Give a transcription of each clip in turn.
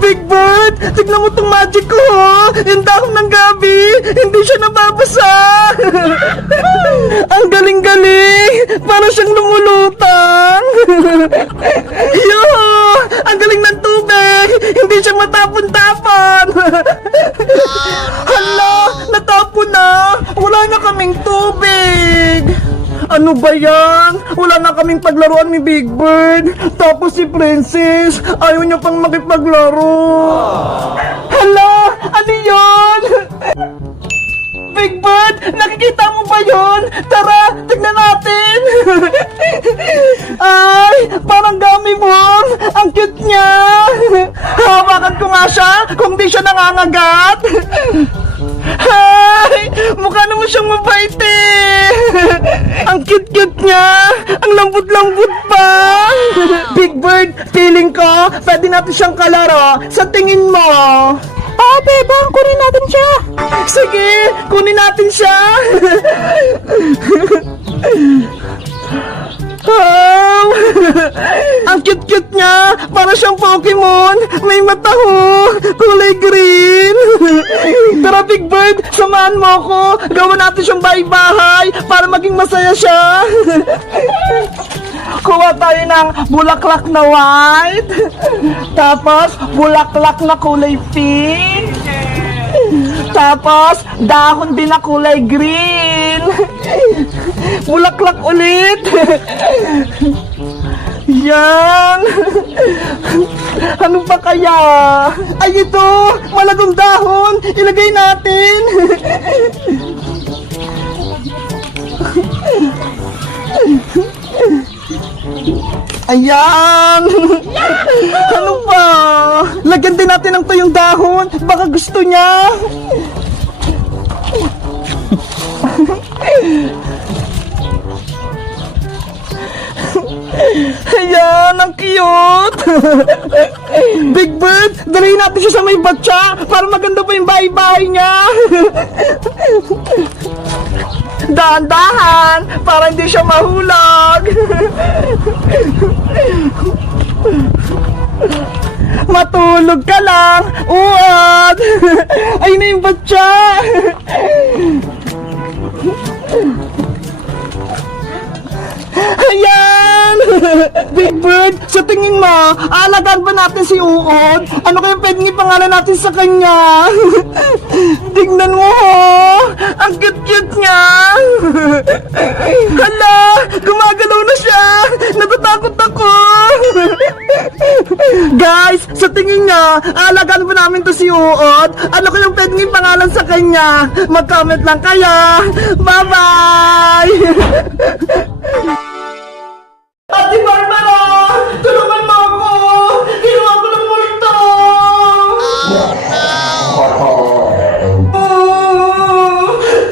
Big Bird, tignan mo tong magic ko, ho. Yung dahon ng gabi, hindi siya nababasa. Ang galing-galing, para siyang lumulutang. Yo, ang galing ng tubig, hindi siya matapon-tapon. Hala, natapon na, wala na kaming tubig. Ano ba yan? Wala na kaming paglaruan ni Big Bird. Tapos si Princess, ayaw niya pang makipaglaro. Hala! Ano yun? Big Bird, nakikita mo ba yun? Tara, tignan natin. Ay, parang gummy worm. Ang cute niya. Hawakan ko nga siya kung di siya nangangagat. Ay, mukha naman siyang mabait eh. Ang cute-cute niya. Ang lambot-lambot pa. Big Bird, feeling ko, pwede natin siyang kalaro. Sa tingin mo? Bebang, kunin natin siya. Sige, kunin natin siya. Oh, ang cute-cute niya. Para siyang Pokemon. May mata ho. Kulay green. Tara Big Bird, samahan mo ako. Gawa natin siyang bahay-bahay para maging masaya siya. Kuha tayo ng bulaklak na white. Tapos bulaklak na kulay pink. Tapos dahon din na kulay green. Bulaklak ulit. Yan. Ano pa kaya? Ay, ito, malagong dahon. Ilagay natin. Ayan. Ano pa? Lagyan din natin ng tuyong dahon. Baka gusto niya. Ayan, ang cute. Big Bird, dalhin natin siya sa may batya para maganda pa yung bahay-bahay niya. Dahan-dahan para hindi siya mahulog. Matulog ka lang. Uwag. Ayun na yung batya. Ayan! Big Bird, sa tingin mo, aalagaan ba natin si Uod? Ano kaya pwedeng ipangalan natin sa kanya? Tingnan mo, ang cute-cute niya! Hala, gumagalaw na siya! Natatakot ako! Guys, sa tingin niya, aalagaan ba namin to si Uod? Ano kaya pwedeng ipangalan sa kanya? Mag-comment lang kayo! Bye-bye! Ate Barbara! Tulungan mo ako! Ginawa ko ng multo!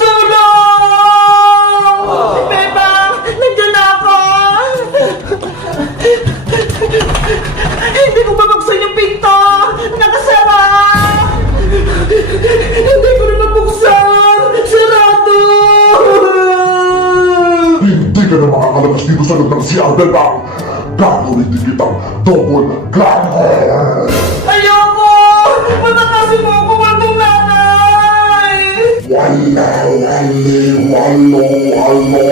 Tulong! Bebang! Nandiyan na ako! Hindi ko mabuksan yung pinto! Nakasara! Hindi ko na mabuksan! Sarado! Hindi ka na makakalabas dito sa loob ng CR, Bebang! Gagawin din kitang double glamour! Ayoko! Matakasin mo ako, walong nanay! Wala, wali, walo, walo!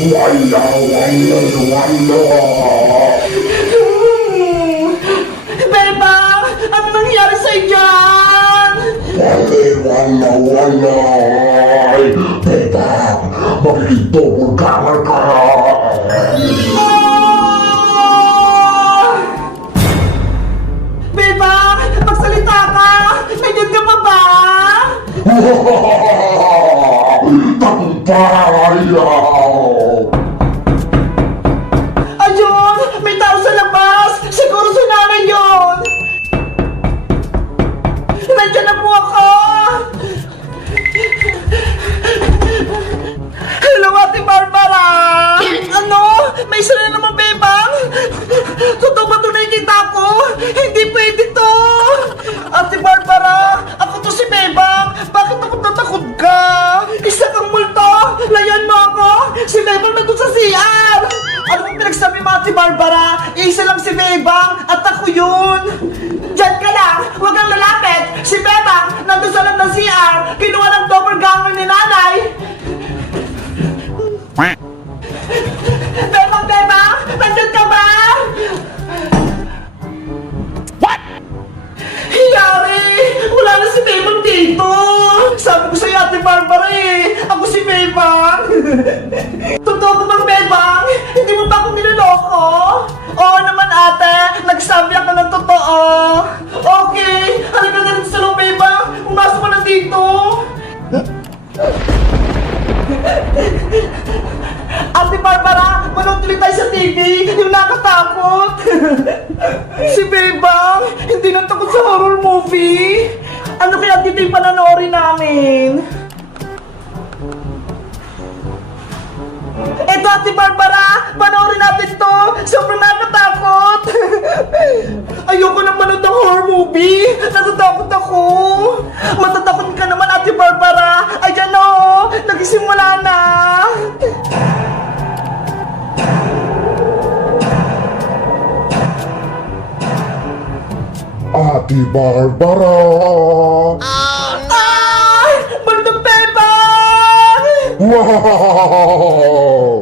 Wala, wali, walo! Bebang! Ano nangyari sa iyan? Wali, wala, wala! Bebang! Magiging double glamour ka! Bebang! Magsalita ka! Nandiyan ka pa ba? Tagumpay! Ayun! May tao sa labas! Siguro si nanay yun! Nandiyan na po ako! Hello, Ate Barbara! Ano? May isa na naman, Bebang? Totoo ba ito nakikita ko? Hindi pwede to! Ate Barbara, ako to si Bebang! Bakit takot na takot ka? Isa kang multo! Layan mo ako! Si Bebang nandun sa CR! Ano kung pinagsabi mo, Ate Barbara? Isa lang si Bebang at ako yun! ng CR, kinuha ng doppelganger ni nanay. Bebang, Bebang! Nandun ka ba? What? Yari! Wala na si Bebang dito! Sabi ko sa'yo, Ate Barbara eh! Ako si Bebang! Totoo ko bang, Bebang? Hindi mo ba ako niloloko? Oo naman, ate! Nagsabi ako ng totoo! Okay! Halika na rin sa loob, Bebang! Pumasok ka na dito! Ate Barbara, manood ulit tayo sa TV, yung nakatakot. Si Bebang, hindi na takot sa horror movie. Ano kaya dito yung pananoorin namin? Eto, Ate Barbara, panoorin natin to. Sobrang nakatakot. Ayoko nang manood ng horror movie. Natatakot ako. Matatakot ka naman, Ate Barbara. Ayan o, nagsimula na. Ate Barbara! Ay! Baldog Bebang! Wow!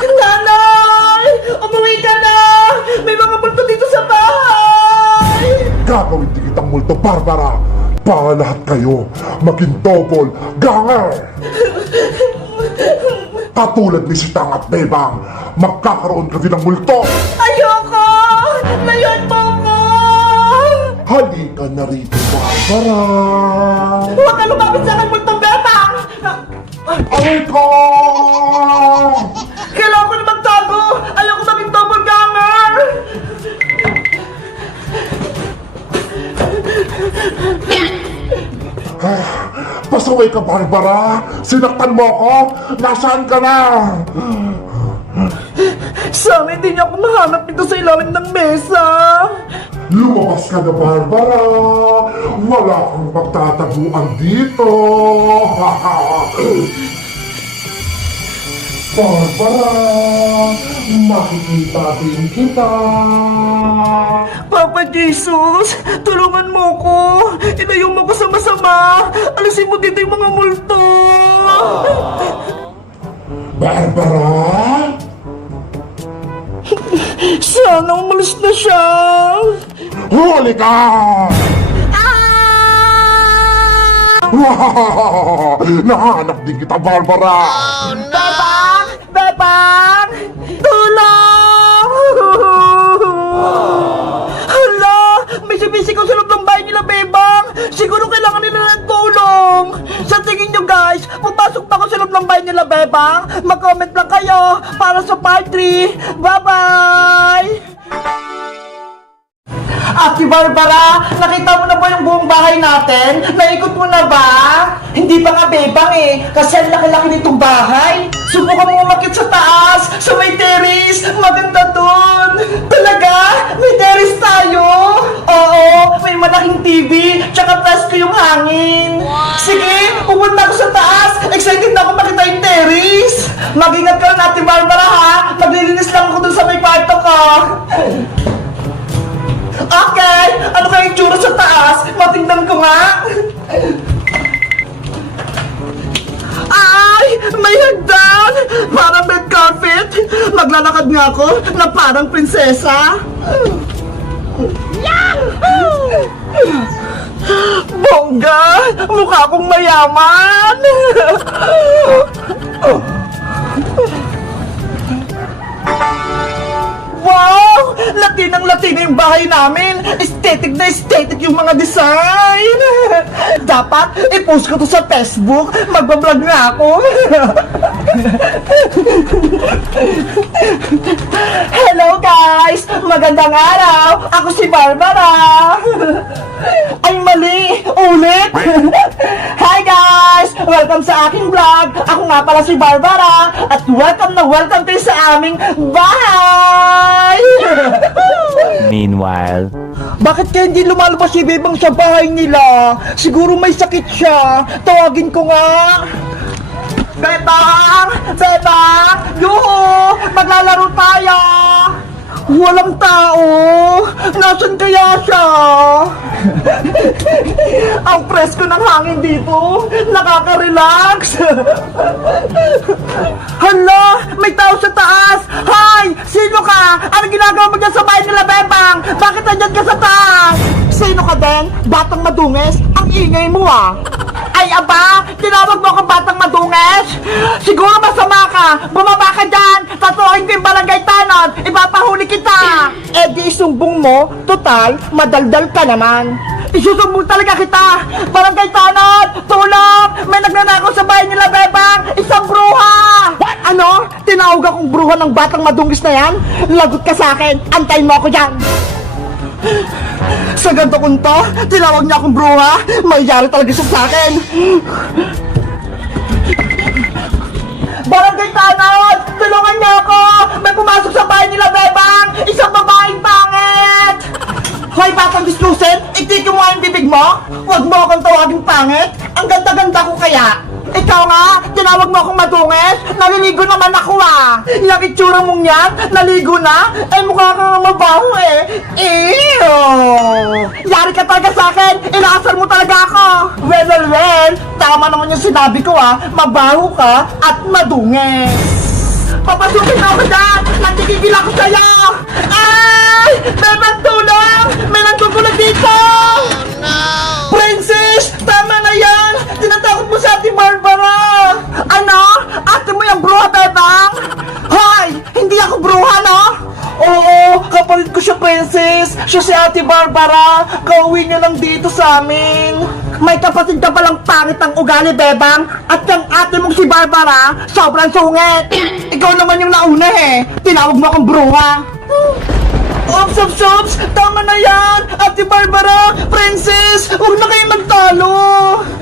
Nanay! Umuwi ka na! May mga multo dito sa bahay! Gagawin din kitang multo, Barbara! Para lahat kayo maging double ganger! Katulad ni Sitang at Bebang, magkakaroon ka din ng multo! Ayoko! Layan mo ko! Halika na rito, Barbara! Huwag ka lumapit sa akin, multong Bebang! Aray ko! Kailangan ko na magtago! Ayoko maging double ganger! Pasaway ka, Barbara! Sinaktan mo ako! Nasaan ka na? Sana hindi niya ako mahanap dito sa ilalim ng mesa! Lumabas ka na, Barbara! Wala kang magtataguan dito! Barbara! Makikita din kita! Papa Jesus, tulungan mo ko! Ilayo mo ko sa masama! Alisin mo dito yung mga multo! Barbara! Sana umalis na siya! Huli ka! Nahanap din kita, Barbara! Bebang! Bebang! Tulong! Hala! May sibisi ko sa loob ng bahay nila, Bebang! Siguro kailangan nila ng tulong! Sa tingin nyo, guys, papasok pa ako sa loob ng bahay nila, Bebang? Mag-comment lang kayo para sa part 3! Bye-bye! Ate Barbara, nakita mo na ba yung buong bahay natin? Naikot mo na ba? Hindi pa nga, Bebang eh, kasi ang laki-laki nitong bahay. Subukan mo umakit sa taas, sa may terrace, maganda dun. Talaga? May terrace tayo? Oo, may malaking TV, tsaka presko yung hangin. Sige, pupunta ako sa taas, excited na ako makita yung terrace. Mag-ingat ka lang, Ate Barbara ha, maglilinis lang ako dun sa may kwarto ko. Okay! Ano kaya yung tsura sa taas? Matingnan ko nga! Ay! May hagdan! Parang red carpet! Maglalakad nga ako na parang prinsesa! Yahoo! Bongga! Mukha akong mayaman! Wow! Latinang Latina yung bahay namin! Aesthetic na aesthetic yung mga design! Dapat i-post ko to sa Facebook! Magbablog nga ako! Hello guys! Magandang araw! Ako si Barbara! Ay mali! Ulit! Hi guys! Welcome sa aking vlog! Ako nga pala si Barbara! At welcome na welcome kayo sa aming bahay! Meanwhile, Bakit kaya hindi lumalabas si Bebang sa bahay nila? Siguro may sakit siya. Tawagin ko nga. Bebang! Bebang! Yuhu! Maglalaro tayo! Walang tao! Nasaan kaya siya? Ang presko ng hangin dito. Nakaka-relax. Hala, may tao sa taas. Hay, sino ka? Ano ginagawa mo dyan sa bahay nila, Bebang? Bakit nandyan ka sa taas? Sino ka din? Batang madungis? Ang ingay mo ah. Ay aba, tinawag mo akong batang madunges? Siguro masama ka. Bumaba ka dyan. Tatuhin ko yung barangay tanod. Ipapahuli kita. Eh di isumbong mo. Total, madaldal ka naman. Isusumbong talaga kita. Barangay tanod, tulong. May nagnanakaw sa bahay nila, Bebang. Isang bruha. Ano? Tinawag akong bruha ng batang madungis na yan? Lagot ka sa akin. Antayin mo ako dyan. Sa ganito kunto, tinawag niya akong bruha. Mayayari talaga siya sa akin. Barangay Tanod! Tulungan niyo ako! May pumasok sa bahay nila, Bebang! Isang babaeng pangit! Hoy, batang dislusin! Itigil mo nga yung bibig mo! Huwag mo akong tawaging pangit! Ang ganda-ganda ko kaya! Ikaw nga, tinawag mo akong madungis, naliligo naman ako ah. Yung itsura mong yan, naligo na, eh mukha kang mabaho eh. Ew! Yari ka talaga sa akin, inaasar mo talaga ako. Well, tama naman yung sinabi ko ah, mabaho ka at madungis. Papasukin na ako dyan, nagtigigil ako sa'yo. Ay! Bebang tulong! May nanggugulo dito! Princess! Tama na yan! Tinatakot mo sa Ate Barbara! Ano? Ate mo yung bruha, Bebang? Hoy! Hindi ako bruha, no? Oo, kapalit ko siya, Princess. Siya si Ate Barbara. Kauwi niya lang dito sa amin. May kapatid ka palang pangit ang ugali, Bebang. At yung ate mong si Barbara, sobrang sungit. Ikaw naman yung nauna eh. Tinawag mo akong bruha. Ops! Tama na yan! Ate Barbara! Princess! Huwag na kayong magtalo!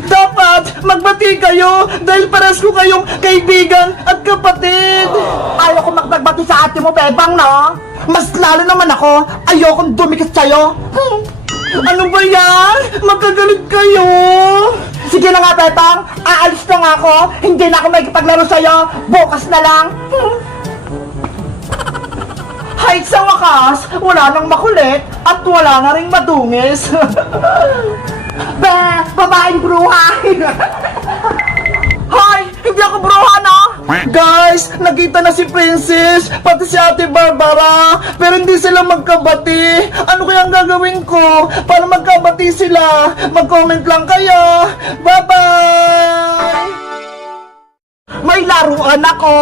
Dapat magbati kayo dahil pares ko kayong kaibigan at kapatid! Ayaw ko magbagbati sa ate mo, Bebang, no? Mas lalo naman ako! Ayokong dumikit sa'yo! Ano ba yan? Magkagalit kayo! Sige na nga, Bebang! Aalis na nga ako! Hindi na ako magkipaglaro sa'yo! Bukas na lang! Kahit sa wakas, wala nang makulit at wala na ring madungis. Babaeng bruha! Hoy! Hindi ako bruha, no? Guys, nakita na si Princess, pati si Ate Barbara, pero hindi sila magkabati. Ano kaya ang gagawin ko para magkabati sila? Mag-comment lang kayo. Bye-bye! May laruan ako!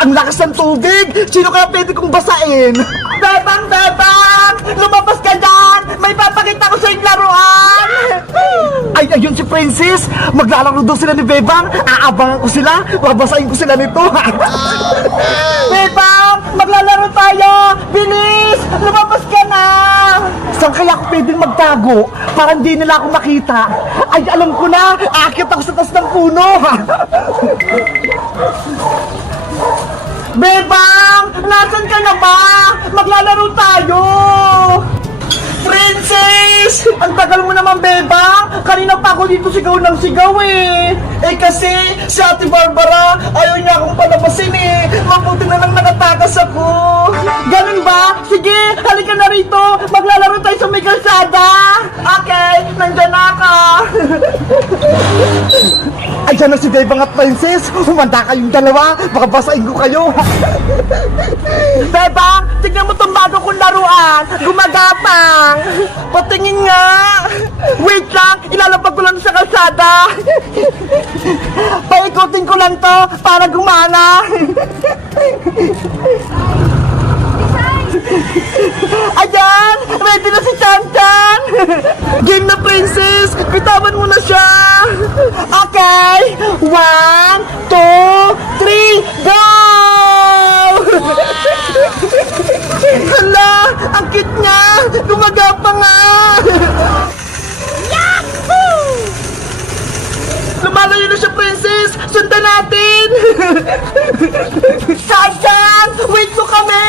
Ang lakas ng tubig! Sino kaya pwede kong basain? Bebang! Lumabas ka dyan! May papakita ko sa yung laruan! Ay, ayun si Princess! Maglalaro daw sila ni Bebang! Aabangan ko sila! Babasain ko sila nito! Bebang! Maglalaro tayo! Bilis! Lumabas ka na! Saan kaya ako pwedeng magtago? Para hindi nila ako makita? Ay, alam ko na! Aakit ako sa taas ng puno! Bebang! Nasaan ka na ba? Maglalaro tayo! Princess! Ang tagal mo naman, Bebang! Kanina pa ako dito sigaw ng sigaw eh! Eh kasi, si Ate Barbara, ayaw niya akong palabasin eh! Mabuti na lang nakatakas ako! Ganun ba? Sige, halika na rito! Maglalaro tayo sa may kalsada! Okay, nandyan na ka! Ayan na si Bebang at Princess! Humanda kayong dalawa! Baka basain ko kayo! Bebang! Tignan mo itong bago kong laruan! Gumagapang! Patingin nga! Wait lang! Ilalapag ko lang sa kalsada! Paikutin ko lang to para gumana! Ayan! Ready na si Chan-Chan! Game na, Princess! Bitawan mo na siya! Okay! 1, 2, 3, go! Hala! Ang cute niya! Gumagapa nga! Yahoo! Lumalayo na siya, Princess! Sundan natin! Chan-Chan! Wait mo kami!